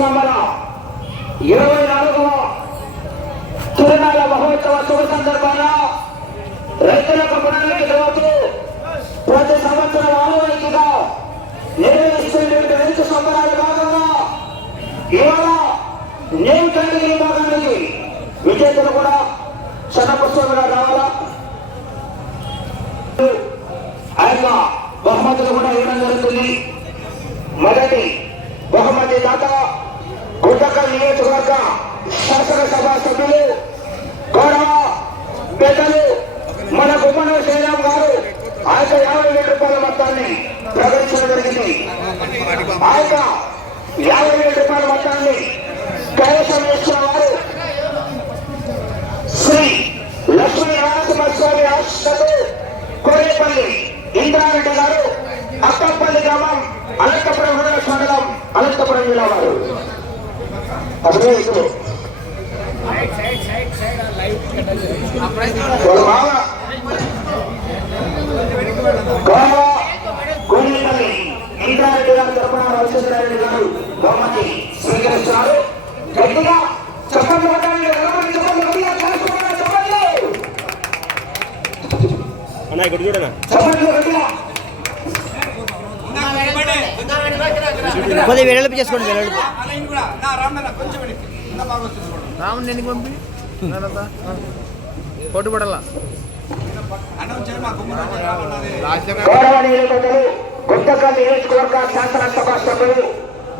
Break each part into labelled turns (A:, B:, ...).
A: సంవత్సరముల ఇరవై నాలుగవ తిరునాల మహోత్సవ శుభ సందర్భంగా రైతులకు పునరుద్ధి జరుగుతూ ప్రతి సంవత్సరం ఆనవాయితీగా నిర్వహిస్తున్నటువంటి రైతు సంబరాల భాగంగా ఇవాళ నేను కలిగిన భాగానికి విజేతలు కూడా శతపుష్పంగా రావాలా? ఆ యొక్క బహుమతులు కూడా ఇవ్వడం జరుగుతుంది. మొదటి బహుమతి దాకా గుంటకల్ నియోజకవర్గ శాసనసభ సభ్యులు గౌరవ పెద్దలు మన గుమ్మన శ్రీరామ్ గారు ఆ యొక్క యాభై వేల రూపాయల మొత్తాన్ని ప్రకటించడం జరిగింది. ఆ యొక్క యాభై వేల రూపాయల మొత్తాన్ని కైవసం చేస్తున్న వారు శ్రీ లక్ష్మీ నరసింహస్వామి ఆశతో కోరేపల్లి ఇంద్రారెడ్డి గారు అక్కపల్లి గ్రామం అనంతపురం మండల మండలం అనంతపురం జిల్లా వారు. ఇప్పుడు వాళ్ళ మామ గోవ గోవిందపల్లి ఇంద్రారెడ్డి గారు తరపున రవిచంద్రారెడ్డి గారు బహుమతి స్వీకరిస్తున్నారు గట్టిగా చెప్పండి కొట్టండి, నిలబడి చెప్పండి, గట్టిగా చేసుకోండి, చెప్పండి.
B: అన్న ఇక్కడ చూడనా
A: చెప్పండి, గట్టిగా.
C: కొద్దిగా వెడల్పు చేసుకోండి వెడల్పు
D: రాముని ఎందుకు పంపి? నాన్నతా? పోటీ పడాలా?
A: గౌరవనీయులు పెద్దలు గుంతకల్ నియోజకవర్గ శాసనసభ సభ్యులు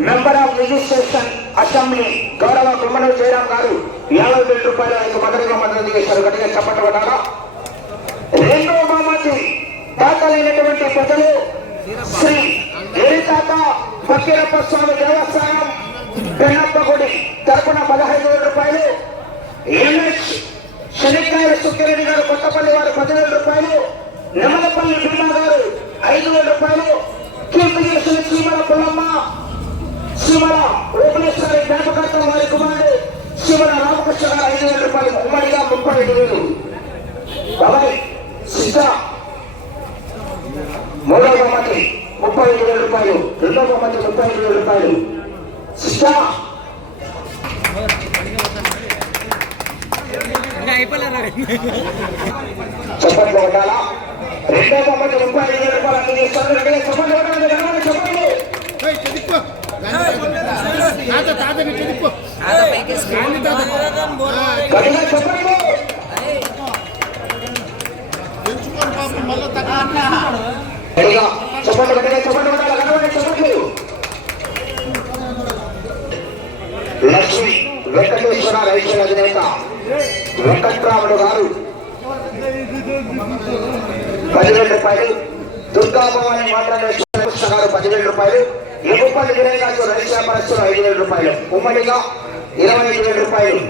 A: మెంబర్ ఆఫ్ రిజిస్ట్రేషన్ అసెంబ్లీ గౌరవ గుమ్మల జయరాం గారు యాభై వేల రూపాయల మొదటిగా మద్దతు చేశారు. గట్టిగా చెప్పటపడ్డారా రెండో బహుమతి దాఖలైనటువంటి ప్రజలు శ్రీ ఏరితాత ఫకీరప్ప స్వామి దేవస్థానం పెన్నప్పగుడి తరపున పదహైదు వేల రూపాయలు. ఎంఎస్ శనికాయల సుక్కిరెడ్డి గారు కొత్తపల్లి వారు పదివేల రూపాయలు. నెమలపల్లి భీమా గారు ఐదు వేల రూపాయలు. కీర్తి చేసిన శ్రీమల పుల్లమ్మ శ్రీమల ఓపెనేశ్వరి జ్ఞాపకర్త వారి కుమారుడు శ్రీమల రామకృష్ణ గారు ఐదు వేల రూపాయలు. ఉమ్మడిగా ముప్పై ఐదు వేలు. బాబాయ్ సిద్ధ. మూడవ మంత్రి ముప్పై ఐదు వేల రూపాయలు. రెండవ మంత్రి ముప్పై ఐదు వేల రూపాయలు. చెప్పండి. కొట్టాలా రెండో బొమ్మకి ముప్పై ఐదు రూపాయలు అందజేస్తారు చెప్పండి కొట్టాలి చెప్పండి గట్టిగా చెప్పండి గట్టిగా చెప్పండి గట్టిగా చెప్పండి వెంకట్రాముడు గారు. పదివేల రూపాయలు. దుర్గాభవాని మాట్లాడే గారు పదివేల రూపాయలు. ఎగుపల్లి వీరయ్య రైతు వ్యాపారస్తులు ఐదు వేల రూపాయలు. ఉమ్మడిగా ఇరవై ఐదు వేల రూపాయలు.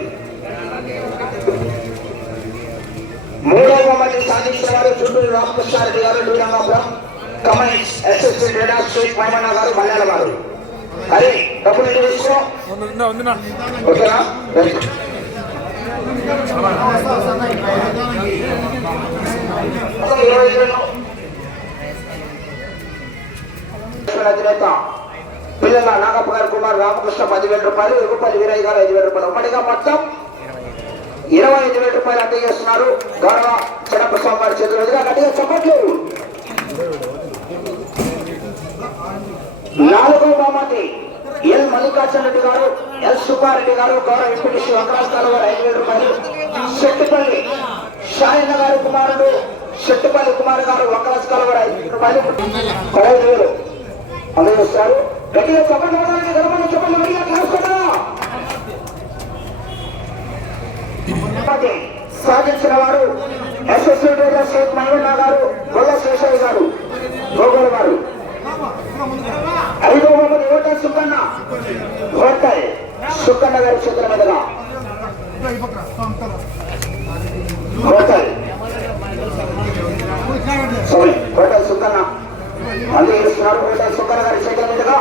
A: మూడవ బహుమతి సాధించిన వారు చుట్టూరు రామకృష్ణారెడ్డి గారు లూరంగాపురం కమెంట్స్ ఎస్ఎస్సీ డేటా స్ట్రీట్ మైమన్న గారు మలయాళ గారు. అరే డబ్బులు ఓకేనా? రామకృష్ణ పదివేల రూపాయలు ఎగుపల్లి వీరయ్య గారు ఐదు వేల రూపాయలు. ఒకటిగా మొత్తం ఇరవై ఐదు వేల రూపాయలు అందజేస్తున్నారు గౌరవ చిన్నప్ప స్వామి వారి చేతుల గట్టిగా చెప్పట్లేదు నాలుగో బహుమతి ఎల్ మల్లికార్జున రెడ్డి గారు ఎల్ సుబ్బారెడ్డి గారు గౌరవ ఎంపీటీ శ్రీ వంకరాస్తాల గారు ఐదు వేల రూపాయలు. శెట్టిపల్లి షాయన్న గారి కుమారుడు శెట్టిపల్లి కుమార్ గారు వంకరాస్తాల గారు ఐదు వేల రూపాయలు. పదహైదు వేలు అందజేస్తారు. గట్టిగా చెప్పండి చెప్పండి గట్టిగా క్లాస్ సాధించిన వారు ఎస్ఎస్సీ షేక్ మహబూబా గారు గొల్ల శేషయ్య గారు గోగోలు గారు. ఐదో మంది ఓటర్ సుక్కన్న హోటల్ సుక్కన్న గారి చేతుల మీదుగా. హోటల్ సారీ హోటల్ సుక్కన్న మళ్ళీ ఇస్తున్నారు హోటల్ సుక్కన్న గారి చేతుల మీదుగా.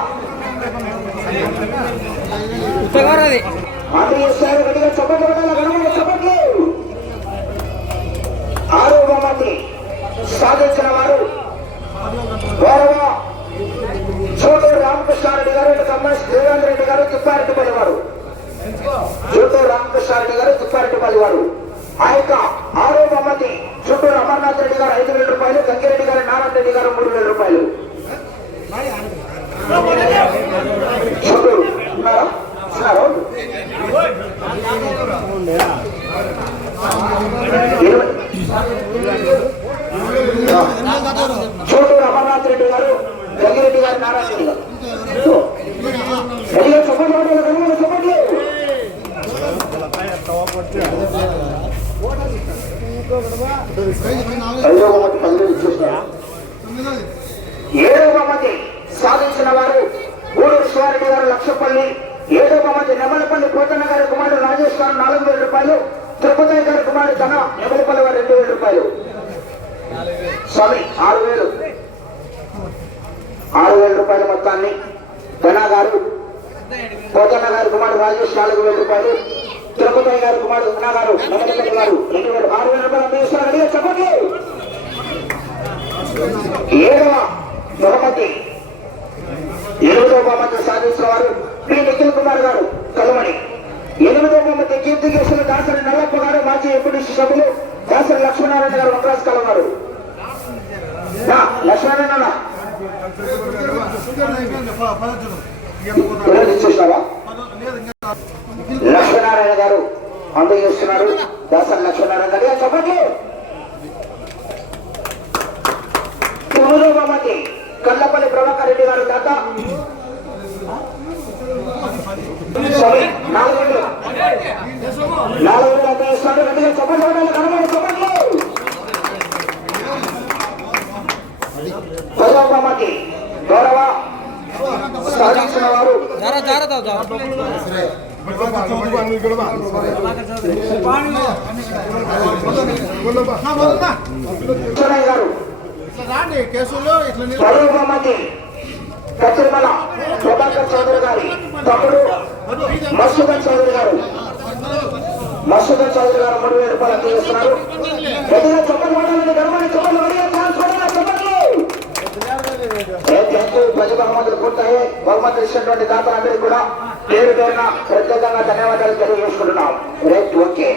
C: అది
A: మళ్ళీ ఆరో బహుమతి సాధించిన వారు గౌరవ చోటూరు రామకృష్ణారెడ్డి గారు సంబంధించి దేవేంద్ర రెడ్డి గారు తిప్పారెడ్డిపల్లి వారు చోటూరు రామకృష్ణారెడ్డి గారు తిప్పారెడ్డిపల్లి వారు ఆ యొక్క ఆరో బహుమతి చుట్టూరు అమర్నాథ్ రెడ్డి గారు ఐదు వేల రూపాయలు గంగిరెడ్డి గారు నారాయణ రెడ్డి గారు మూడు వేల రూపాయలు చుట్టూరు ఉన్నారా ఉన్నారా? ఇరవై చోటూరు అమర్నాథ్ రెడ్డి గారు గంగిరెడ్డి గారు నారాయణ రెడ్డి గారు గట్టిగా చెప్పండి వాడు, గట్టిగా చెప్పండి ఐదో బహుమతి పదివేలు ఇచ్చేసినారు ఏడో బహుమతి సాధించిన వారు గూడూరు శివారెడ్డి గారు లక్షపల్లి ఏడో బహుమతి నెమలపల్లి పోతన్న గారి కుమారుడు రాజేష్ గారు నాలుగు వేల రూపాయలు. తిరుపతి గారి కుమారుడు ధన నెమలపల్లి గారు రెండు వేల రూపాయలు. స్వామి ఆరు వేలు. ఆరు వేల రూపాయల మొత్తాన్ని ధన గారు పోతన్న గారి కుమారుడు రాజేష్ నాలుగు వేల రూపాయలు. తిరుపతి గారి కుమారుడు ధన గారు నెమలపల్లి గారు రెండు వేల ఆరు వేల రూపాయలు అందిస్తారు చెప్పండి. ఏడవ బహుమతి ఎనిమిదవ బహుమతి సాధించిన వారు పి నిఖిల్ కుమార్ గారు. కలమణి ఎనిమిదో బహుమతి కీర్తి కేసులు దాసరి నల్లప్ప గారు మాజీ ఎంపీడీ సభ్యులు దాసరి లక్ష్మీనారాయణ గారు వంకరాజు కలవారు. లక్ష్మీనారాయణ ఈరోజు లక్ష్మీనారాయణ గారు అందజేస్తున్నారు దాసరి లక్ష్మీనారాయణ గారు. చెప్పండి. తొమ్మిదో బొమ్మకి కల్లపల్లి ప్రభాకర్ రెడ్డి గారు తాత. నాలుగు ఇస్తాడు గట్టిగా చెప్పండి కనబడి చెప్పండి గౌరవ సాధించిన వారు గారు బహుమతి కత్తిరిమల ప్రభాకర్ చౌదరి గారి తమ్ముడు మసూదన్ చౌదరి గారు. మసూదన్ చౌదరి గారు మూడు వేల రూపాయలు అందజేస్తున్నారు గట్టిగా చెప్పండి వాడాలని గర్వాన్ని పది బహుమతులు పూర్తయ్యాయి బహుమతులు ఇచ్చినటువంటి దాతలందరికీ కూడా పేరు పేరున ప్రత్యేకంగా ధన్యవాదాలు తెలియజేసుకుంటున్నాం. Right okay.